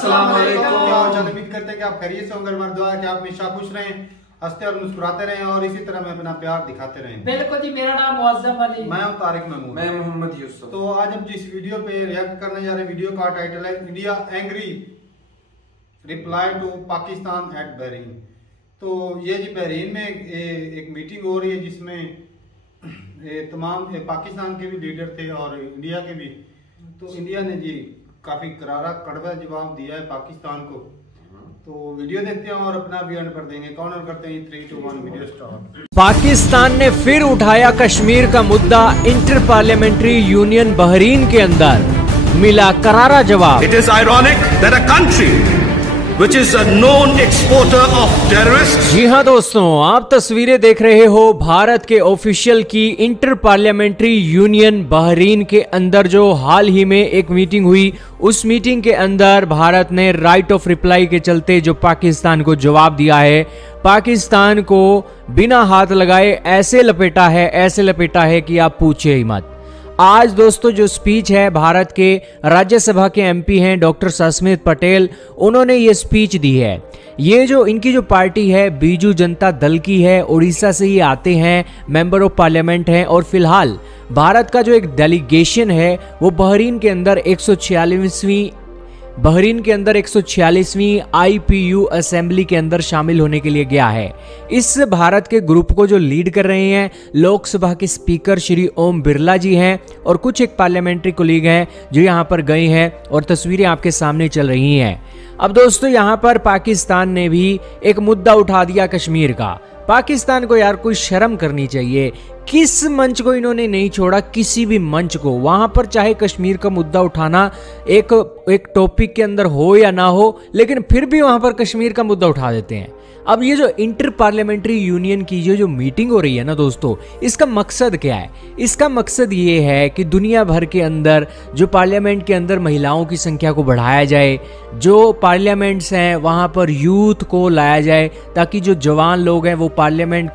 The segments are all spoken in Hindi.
अस्सलाम वालेकुम। उम्मीद करते हैं कि आप खैरियत से होंगे। हमारी दुआ है कि आप हमेशा खुश रहें, हंसते और मुस्कुराते रहें और इसी तरह में अपना प्यार दिखाते रहें। बिल्कुल जी। मेरा नाम मुअज्जम अली, मैं हूं तारिक महमूद, मैं मोहम्मद यूसुफ। तो आज हम जिस वीडियो पे रिएक्ट करने जा रहे हैं, वीडियो का टाइटल है India angry reply to Pakistan at Bahrain. तो ये जी बहरीन में एक मीटिंग हो रही है जिसमें तमाम पाकिस्तान के भी लीडर थे और इंडिया के भी। तो इंडिया ने जी काफी करारा कड़वा जवाब दिया है पाकिस्तान को। तो वीडियो देखते हैं और अपना भी पर देंगे। काउंटर करते हैं 3, 2, 1 वीडियो स्टार्ट। पाकिस्तान ने फिर उठाया कश्मीर का मुद्दा। इंटर पार्लियामेंट्री यूनियन बहरीन के अंदर मिला करारा जवाब। It is ironic that a country which is a known exporter of terrorists। जी हाँ दोस्तों, आप तस्वीरें देख रहे हो भारत के ऑफिशियल की इंटर पार्लियामेंट्री यूनियन बहरीन के अंदर जो हाल ही में एक मीटिंग हुई। उस मीटिंग के अंदर भारत ने राइट ऑफ रिप्लाई के चलते जो पाकिस्तान को जवाब दिया है, पाकिस्तान को बिना हाथ लगाए ऐसे लपेटा है कि आप पूछिए ही मत। आज दोस्तों जो स्पीच है, भारत के राज्यसभा के एमपी हैं डॉक्टर सस्मित पटेल, उन्होंने ये स्पीच दी है। ये जो इनकी जो पार्टी है बीजू जनता दल की है, उड़ीसा से ही आते हैं, मेंबर ऑफ पार्लियामेंट हैं और फिलहाल भारत का जो एक डेलीगेशन है वो बहरीन के अंदर 146वीं IPU असेंबली के अंदर शामिल होने के लिए गया है। इस भारत के ग्रुप को जो लीड कर रहे हैं लोकसभा के स्पीकर श्री ओम बिरला जी हैं और कुछ एक पार्लियामेंट्री कोलीग हैं जो यहाँ पर गए हैं और तस्वीरें आपके सामने चल रही हैं। अब दोस्तों यहाँ पर पाकिस्तान ने भी एक मुद्दा उठा दिया कश्मीर का। पाकिस्तान को यार कोई शर्म करनी चाहिए। किस मंच को इन्होंने नहीं छोड़ा, किसी भी मंच को, वहां पर चाहे कश्मीर का मुद्दा उठाना एक टॉपिक के अंदर हो या ना हो, लेकिन फिर भी वहां पर कश्मीर का मुद्दा उठा देते हैं। अब ये जो इंटर पार्लियामेंट्री यूनियन की जो मीटिंग हो रही है ना दोस्तों, इसका मकसद क्या है? इसका मकसद ये है कि दुनिया भर के अंदर जो पार्लियामेंट के अंदर महिलाओं की संख्या को बढ़ाया जाए, जो पार्लियामेंट्स हैं वहाँ पर यूथ को लाया जाए ताकि जो जवान लोग हैं वो पार्लियामेंट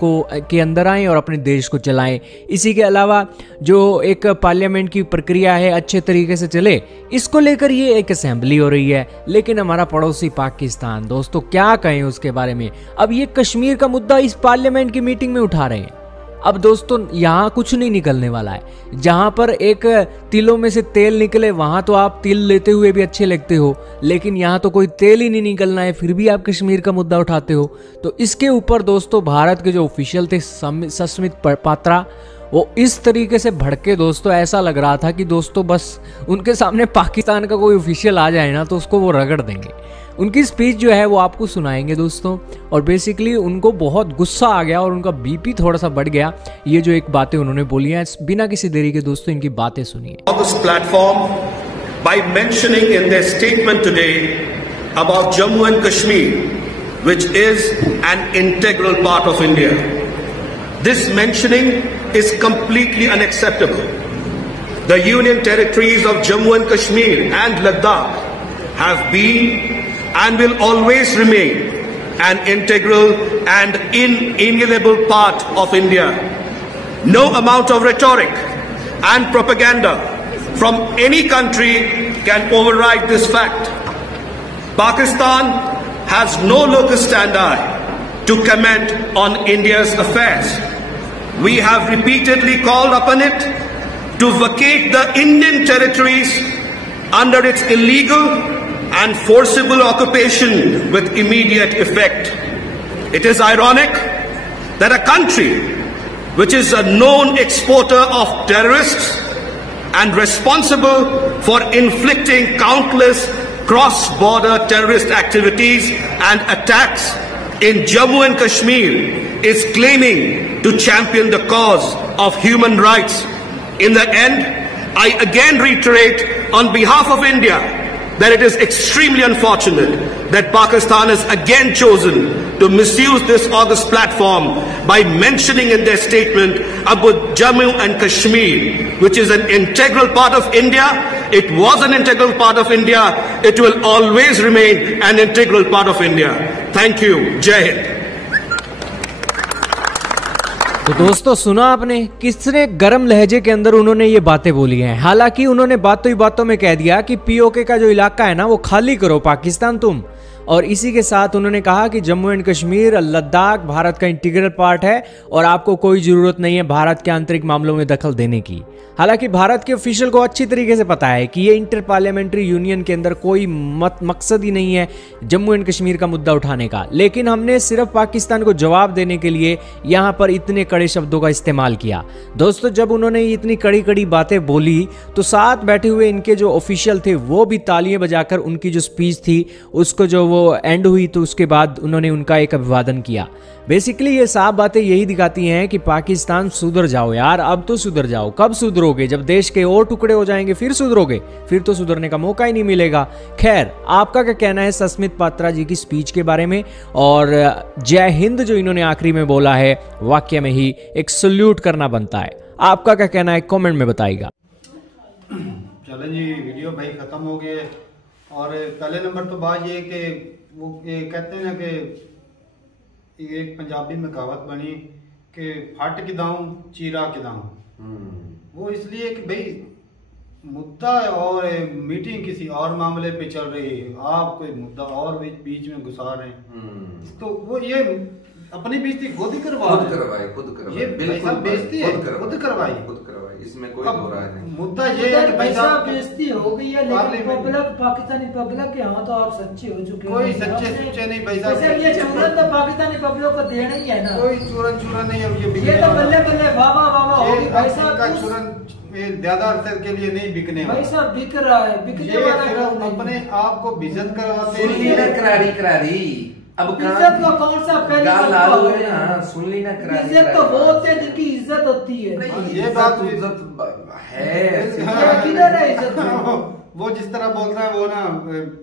के अंदर आएँ और अपने देश को चलाएं। इसी के अलावा जो एक पार्लियामेंट की प्रक्रिया है अच्छे तरीके से चले, इसको लेकर ये एक असेंबली हो रही है। लेकिन हमारा पड़ोसी पाकिस्तान दोस्तों, क्या कहें उसके बारे में। अब ये कश्मीर का मुद्दा इस पार्लियामेंट की मीटिंग में उठा रहे हैं। अब दोस्तों यहाँ कुछ नहीं निकलने वाला है। जहां पर एक तिलों में से तेल निकले वहां तो आप तिल लेते हुए भी अच्छे लगते हो, लेकिन यहाँ तो कोई तेल ही नहीं निकलना है, फिर भी आप कश्मीर का मुद्दा उठाते हो। तो इसके ऊपर दोस्तों भारत के जो ऑफिशियल थे सस्मित पात्रा, वो इस तरीके से भड़के दोस्तों, ऐसा लग रहा था कि दोस्तों बस उनके सामने पाकिस्तान का कोई ऑफिशियल आ जाए ना तो उसको वो रगड़ देंगे। उनकी स्पीच जो है वो आपको सुनाएंगे दोस्तों, और बेसिकली उनको बहुत गुस्सा आ गया और उनका बीपी थोड़ा सा बढ़ गया। ये जो एक बातें उन्होंने बोली हैं, बिना किसी देरी के दोस्तों इनकी बातें सुनिए। This platform by mentioning in their statement today about Jammu and Kashmir, which is an integral part of India. This mentioning is completely unacceptable. The union territories of Jammu and Kashmir and Ladakh have been and will always remain an integral and inalienable part of India. No amount of rhetoric and propaganda from any country can override this fact. Pakistan has no locus standi to comment on India's affairs. We have repeatedly called upon it to vacate the Indian territories under its illegal and forcible occupation with immediate effect. It is ironic that a country which is a known exporter of terrorists and responsible for inflicting countless cross-border terrorist activities and attacks in Jammu and Kashmir is claiming to champion the cause of human rights. In the end, I again reiterate on behalf of India that it is extremely unfortunate that Pakistan has again chosen to misuse this august platform by mentioning in their statement about Jammu and Kashmir, which is an integral part of India. It was an integral part of India. It will always remain an integral part of India. Thank you. Jai Hind. तो दोस्तों सुना आपने किसने गर्म लहजे के अंदर उन्होंने ये बातें बोली हैं। हालांकि उन्होंने बातों ही बातों में कह दिया कि पीओके का जो इलाका है ना वो खाली करो पाकिस्तान तुम, और इसी के साथ उन्होंने कहा कि जम्मू एंड कश्मीर लद्दाख भारत का इंटीग्रल पार्ट है और आपको कोई जरूरत नहीं है भारत के आंतरिक मामलों में दखल देने की। हालांकि भारत के ऑफिशियल को अच्छी तरीके से पता है कि ये इंटर पार्लियामेंट्री यूनियन के अंदर कोई मकसद ही नहीं है जम्मू एंड कश्मीर का मुद्दा उठाने का, लेकिन हमने सिर्फ पाकिस्तान को जवाब देने के लिए यहाँ पर इतने कड़े शब्दों का इस्तेमाल किया। दोस्तों जब उन्होंने इतनी कड़ी कड़ी बातें बोली तो साथ बैठे हुए इनके जो ऑफिशियल थे वो भी तालियां बजाकर उनकी जो स्पीच थी उसको जो वो एंड हुई तो उसके बाद उन्होंने उनका एक अभिवादन किया। बेसिकली ये साफ बातें यही दिखाती हैं कि पाकिस्तान सुधर जाओ यार, अब तो सुधर जाओ। कब सुधरोगे? जब देश के और टुकड़े हो जाएंगे फिर सुधरोगे? फिर तो सुधरने का मौका ही नहीं मिलेगा। खैर आपका क्या कहना है सस्मित पात्रा जी की स्पीच के बारे में? और जय हिंद जो इन्होंने आखिरी में बोला है वाक्य में ही एक सल्यूट करना बनता है। आपका क्या कहना है कमेंट में बताइएगा। चलें जी, वीडियो भाई खत्म हो गए। और पहले नंबर तो बात ये कि वो ये कहते हैं ना कि एक पंजाबी में कहावत बनी कि फट किदाऊं चीरा किदाऊं। वो इसलिए कि भाई मुद्दा और मीटिंग किसी और मामले पे चल रही है, आप कोई मुद्दा और बीच में घुसा रहे हैं, तो वो ये अपनी बेइज्जती खुद ही करवाए ये पैसा बेइज्जती है, खुद करवाई। इसमें कोई हो रहा है मुद्दा ये है कि पैसा बेइज्जती हो गई है, लेकिन पब्लिक पाकिस्तानी पब्लिक के यहाँ तो आप सच्चे हो चुके हैं। कोई सच्चे नहीं पैसा, ये चूरन तो पाकिस्तानी पब्लिक को देना ही है ना। कोई चूरन नहीं है, ये तो बल्ले बल्ले वाह होगी भाई साहब। का चूरन ज्यादा अरसे के लिए नहीं बिकने भाई साहब बिक रहा है, बिकने वाला सिर्फ अपने आप को बिजत करवाते हैं। करारी अब इज्जत का कौन सा पहले सुन ली ना, इज्जत तो बहुत है जिनकी इज्जत होती है। ये बात इज्जत है किधर है इज्जत? वो जिस तरह बोलता है वो ना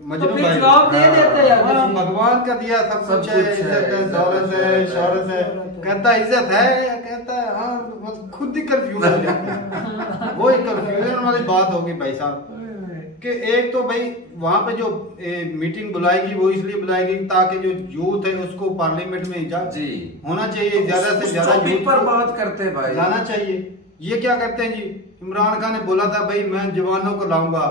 मजनू तो भाई जवाब दे देते हैं। भगवान का दिया सब कुछ है, इज्जत है, दौलत है, शौहरत है, कहता इज्जत है, कहता है हाँ, खुद ही कंफ्यूज हो जाता है। वो एक कंफ्यूजन वाली बात होगी भाई साहब कि एक तो भाई वहां पे जो मीटिंग बुलाएगी वो इसलिए बुलाएगी ताकि जो यूथ है उसको पार्लियामेंट में जी होना चाहिए, ज्यादा से ज्यादा यूथ पर बात करते हैं भाई, लाना चाहिए। ये क्या करते हैं जी, इमरान खान ने बोला था भाई मैं जवानों को लाऊंगा,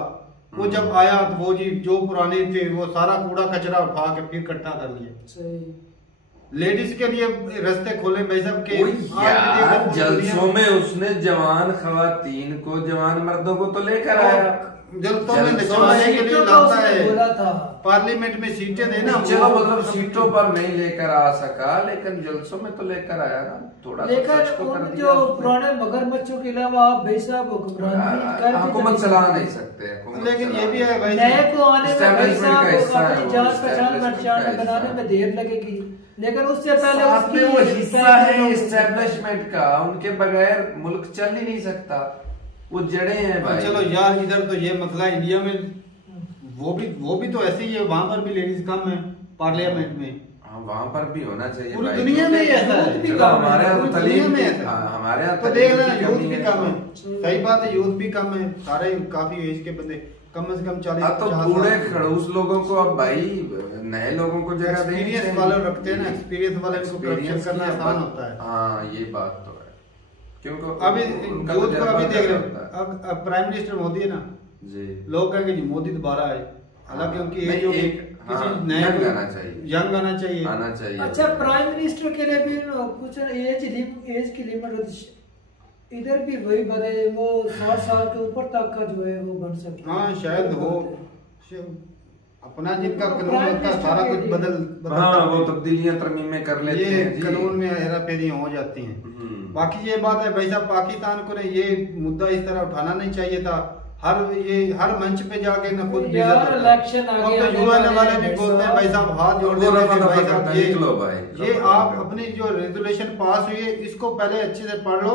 वो जब आया तो वो जी जो पुराने थे वो सारा कूड़ा कचरा उठा के फिर इकट्ठा कर लिया। लेडीज के लिए रास्ते खोले भाई साहब के जलसों में उसने जवान खवातीन को जवान मर्दों को तो लेकर आया, जलसों में नचवाने के लिए लाता है, पार्लियामेंट में सीटें देना। चलो मतलब सीटों पर नहीं लेकर आ सका लेकिन जलसों में तो लेकर आया ना, थोड़ा लेकिन जो पुराने मगरमच्छों के अलावा आप भाई साहब हुकूमत चला नहीं सकते। लेकिन ये भी है भाई नए को आने में भाई साहब अपनी जांच पहचान बनाने में देर लगेगी, लेकिन उससे पहले उसकी वो हिस्सा है एस्टेब्लिशमेंट का, उनके बगैर मुल्क चल ही नहीं सकता, वो जड़े हैं भाई। चलो यार इधर तो ये मसला इंडिया में वो भी तो ऐसे ही है, वहाँ पर भी लेडीज कम है पार्लियामेंट में। हाँ वहाँ पर भी होना चाहिए, पूरी दुनिया में ऐसा है, हमारे यहाँ हमारे यहाँ तो देख रहे हैं यूथ भी कम है। सही बात है, यूथ भी कम है, सारे काफी एज के बंदे कम से कम 40 तो बूढ़े खड़ूस लोगों को अब भाई नए लोगों को जगह एक्सपीरियंस वाले रखते हैं ना, एक्सपीरियंस वाले को करप्शन करना आसान होता है। हाँ ये बात तो है, क्योंकि अभी यूथ को अभी देख रहे हैं, अब प्राइम मिनिस्टर मोदी है ना जी, लोग कहेंगे जी मोदी दोबारा आए, हालांकि उनकी एज हो किसी नए यंग आना चाहिए। अच्छा प्राइम मिनिस्टर के लिए भी कुछ एज की लिमिट होती है, इधर भी वही बड़े वो 60 साल के ऊपर तक का जो है वो बन सकता है। हाँ शायद हो, अपना जिनका कानून होता है सारा कुछ बदल हाँ, वो तब्दीलियां तरमीमें कर लेते हैं, कानून में हेरा फेरी हो जाती हैं। बाकी ये बात है भाई साहब, पाकिस्तान को ने ये मुद्दा इस तरह उठाना नहीं चाहिए था। हर मंच पे जाके ना खुद इलेक्शन आगे तो यूएन वाले भी बोलते हैं भाई साहब हाथ जोड़ देते हैं भाई साहब ये आप अपनी जो रेजोल्यूशन पास हुई है इसको पहले अच्छे से पढ़ लो,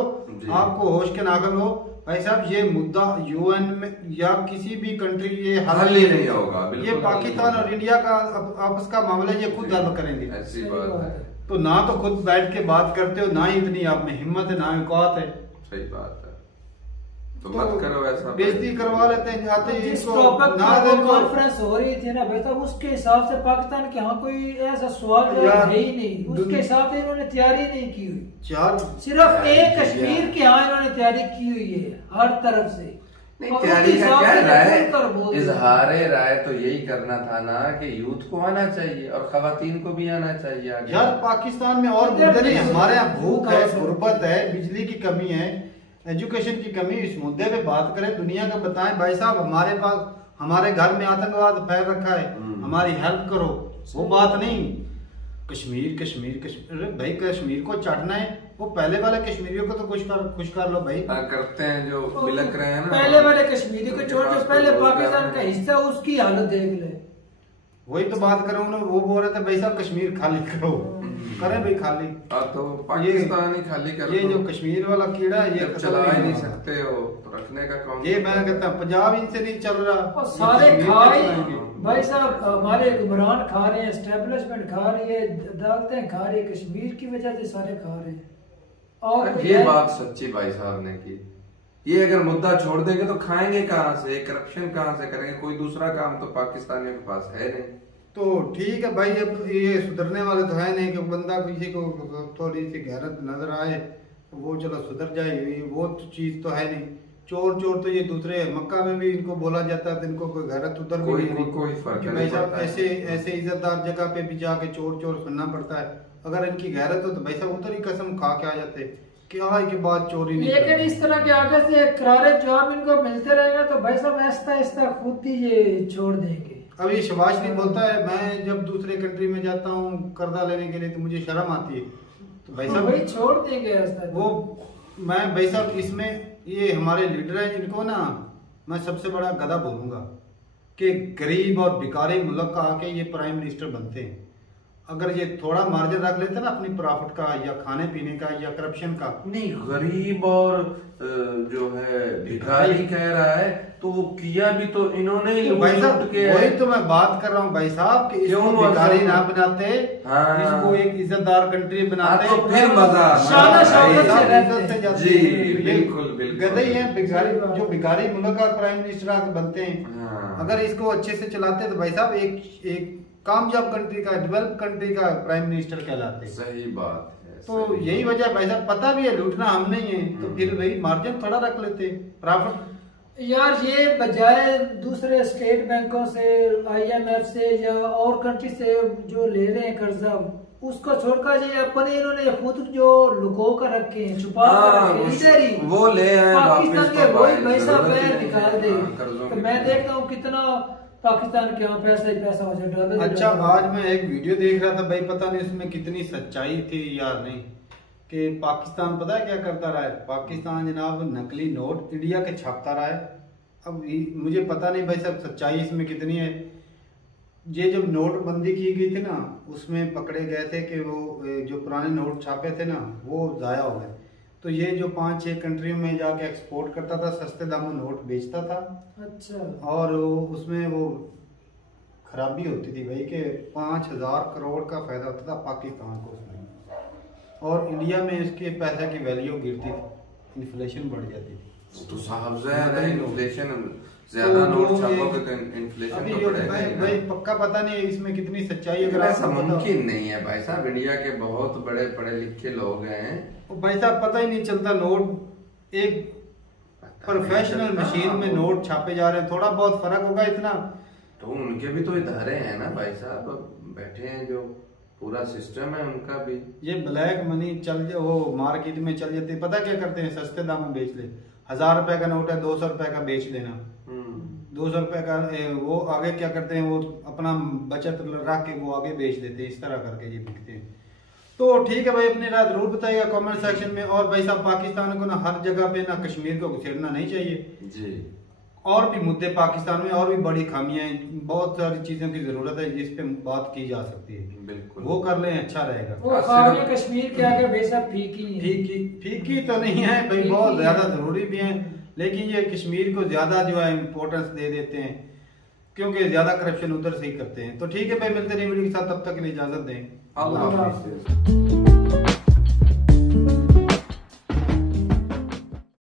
आपको होश के नागम हो भाई साहब, ये मुद्दा यूएन में या किसी भी कंट्री ये हल नहीं होगा। ये पाकिस्तान और इंडिया का आपस का मामला, ये खुद हल करेंगे। ऐसी बात है, तो ना तो खुद बैठ के बात करते हो, ना ही इतनी आप में हिम्मत है, ना औकात है। सही बात है। तो मत करो ऐसा, बेइज्जती करवा लेते हैं, जाते हैं जिस इसको टॉपिक ना पर देखो। कॉन्फ्रेंस हो रही थी ना बेटा, उसके हिसाब से पाकिस्तान के यहाँ कोई ऐसा सवाल जवाब है ही नहीं, उसके हिसाब से इन्होंने तैयारी नहीं की हुई। चार सिर्फ एक कश्मीर के यहाँ इन्होंने तैयारी की हुई है हर तरफ से। नहीं तैयारी का क्या राय, इजहारे राय तो यही करना था ना कि यूथ को आना चाहिए और खवातीन को भी आना चाहिए आगे। यार पाकिस्तान में और मुद्दे नहीं, हमारे यहाँ भूख है, गुर्बत है, बिजली की कमी है, एजुकेशन की कमी। इस मुद्दे पे बात करें, दुनिया को बताएं भाई साहब हमारे पास, हमारे घर में आतंकवाद फैल रखा है, हमारी हेल्प करो, वो बात नहीं। कश्मीर कश्मीर कश्मीर, अरे भाई कश्मीर को चाटना है, वो पहले वाले कश्मीरियों को तो खुश कर लो भाई। करते हैं जो बिलक रहे हैं ना, पहले वाले कश्मीरी को छोड़ के पहले पाकिस्तान का हिस्सा उसकी हालत देख ले। वही तो बात करूँ ना, वो बोल रहे थे भाई साहब कश्मीर खाली करो, करें भाई खाली। तो पाकिस्तान ही खाली कर, ये जो कश्मीर वाला कीड़ा है ये चला ही नहीं सकते हो, तो रखने का कौन, ये मैं कहता हूँ पंजाब इनसे नहीं चल रहा, और सारे खाए भाई साहब, हमारे हुक्मरान खा रहे हैं, एस्टेब्लिशमेंट खा रही है, अदालतें खा रही है, कश्मीर की वजह से सारे खा रहे हैं। और ये बात सच्ची भाई साहब ने की, ये अगर मुद्दा छोड़ देंगे तो खाएंगे कहाँ से, करप्शन कहाँ से करेंगे, कोई दूसरा काम तो पाकिस्तानियों के पास है नहीं। तो ठीक है भाई, अब ये सुधरने वाले तो है नहीं कि बंदा किसी को थोड़ी सी गैरत नजर आए तो वो चलो सुधर जाए, वो चीज तो है नहीं। चोर तो ये दूसरे, मक्का में भी इनको बोला जाता है, इनको कोई गैरत उधर भी नहीं, कोई फर्क नहीं भाई साहब पड़ता है। ऐसे इज्जतदार जगह पे भी जाके चोर सुनना पड़ता है। अगर इनकी गैरत हो तो भाई साहब उधर ही कसम खा के आ जाते कि आज के बाद चोरी नहीं। लेकिन इस तरह के आगे से करारे जवाब इनको मिलते रहेगा तो भाई साहब आहिस्ता आहिस्ता खुद ही ये छोड़ देंगे। अभी शबाश नहीं बोलता है, मैं जब दूसरे कंट्री में जाता हूँ कर्जा लेने के लिए तो मुझे शर्म आती है, तो भाई साहब वही छोड़ देंगे आहिस्ता। वो मैं भाई साहब इसमें ये हमारे लीडर हैं, इनको ना मैं सबसे बड़ा गधा बोलूंगा कि गरीब और भिखारी मुल्क का आके ये प्राइम मिनिस्टर बनते हैं। अगर ये थोड़ा मार्जिन रख लेते ना अपनी प्रॉफिट का या खाने पीने का या करप्शन का। नहीं गरीब और जो है भिखारी कह रहा है तो वो किया भी तो इन्होंने ही भाई साहब वही तो मैं बात कर रहा हूँ भाई साहब कि इसको भिखारी ना बनाते, इसको एक इज्जतदार कंट्री बनाते तो फिर मजा जी बिल्कुल गधे ही हैं भिखारी, जो भिखारी मुल्क का प्राइम मिनिस्टर बनते हैं। अगर इसको अच्छे से चलाते तो भाई साहब एक कामयाब कंट्री का, डेवलप कंट्री का प्राइम मिनिस्टर कहलाते। सही बात है। तो यही वजह भाई साहब, पता भी है लूटना हम नहीं है तो फिर वही मार्जिन थोड़ा रख लेते प्रॉफिट। यार ये बजाय दूसरे स्टेट बैंकों से, IMF से या और कंट्री से जो ले रहे हैं कर्जा, उसको छोड़कर ये अपने इन्होंने खुद जो लुको कर रखे हैं, छुपा कर रखे हैं, इधर ही वो ले आए पाकिस्तान के वही पैसा पैर निकाल दे। तो मैं देखता हूँ कितना पाकिस्तान के यहाँ पैसा ही पैसा हो जाए, डॉलर। अच्छा आज मैं एक वीडियो देख रहा था भाई, पता नहीं उसमें कितनी सच्चाई थी यार नहीं, कि पाकिस्तान पता है क्या करता रहा है, पाकिस्तान जनाब नकली नोट इंडिया के छापता रहा है। अब मुझे पता नहीं भाई साहब सच्चाई इसमें कितनी है। ये जब नोटबंदी की गई थी ना उसमें पकड़े गए थे कि वो जो पुराने नोट छापे थे ना वो जाया हो गए, तो ये जो 5-6 कंट्रियों में जाके एक्सपोर्ट करता था, सस्ते दामों नोट बेचता था। अच्छा। और उसमें वो खराबी होती थी भाई कि 5000 करोड़ का फायदा होता था पाकिस्तान को उसमें, और इंडिया में इसके पैसे की वैल्यू गिरती थी, इन्फ्लेशन बढ़ जाती थी। तो साहब ज़्यादा इन्फ्लेशन, ज्यादा नोट छापोगे तो इन्फ्लेशन तो बढ़ेगा भाई पक्का पता नहीं है इसमें कितनी सच्चाई है। ऐसा मुमकिन नहीं है भाई साहब, इंडिया के बहुत बड़े पढ़े लिखे लोग हैं, भाई साहब पता ही नहीं चलता। नोट एक प्रोफेशनल मशीन में नोट छापे जा रहे हैं, थोड़ा बहुत फर्क होगा इतना। तो उनके भी तो इधारे हैं ना भाई साहब, बैठे हैं जो पूरा सिस्टम है उनका भी। ये ब्लैक मनी चल वो मार्केट में चल जाती है, पता क्या करते हैं, सस्ते दाम में बेच ले। 1000 रुपए का नोट है 200 रुपए का बेच देना, 200 रुपए का वो आगे क्या करते हैं, वो अपना बचत रख के वो आगे बेच देते हैं, इस तरह करके ये बिकते हैं। तो ठीक है भाई, अपनी राय जरूर बताइएगा कमेंट सेक्शन में। और भाई साहब पाकिस्तान को ना हर जगह पे ना कश्मीर को घुसेड़ना नहीं चाहिए जी। और भी मुद्दे पाकिस्तान में और भी बड़ी खामियां हैं, बहुत सारी चीजों की जरूरत है जिस पे बात की जा सकती है, बिल्कुल वो कर लें अच्छा रहेगा। वो खामियां कश्मीर के आगे बेशक फीकी तो नहीं है भाई, बहुत ज्यादा जरूरी भी है, लेकिन ये कश्मीर को ज्यादा जो है इम्पोर्टेंस दे देते हैं क्योंकि ज्यादा करप्शन उधर से ही करते हैं। तो ठीक है भाई, मिलते नहीं वीडियो के साथ, तब तक के लिए इजाजत दें। अल्लाह हाफिज़।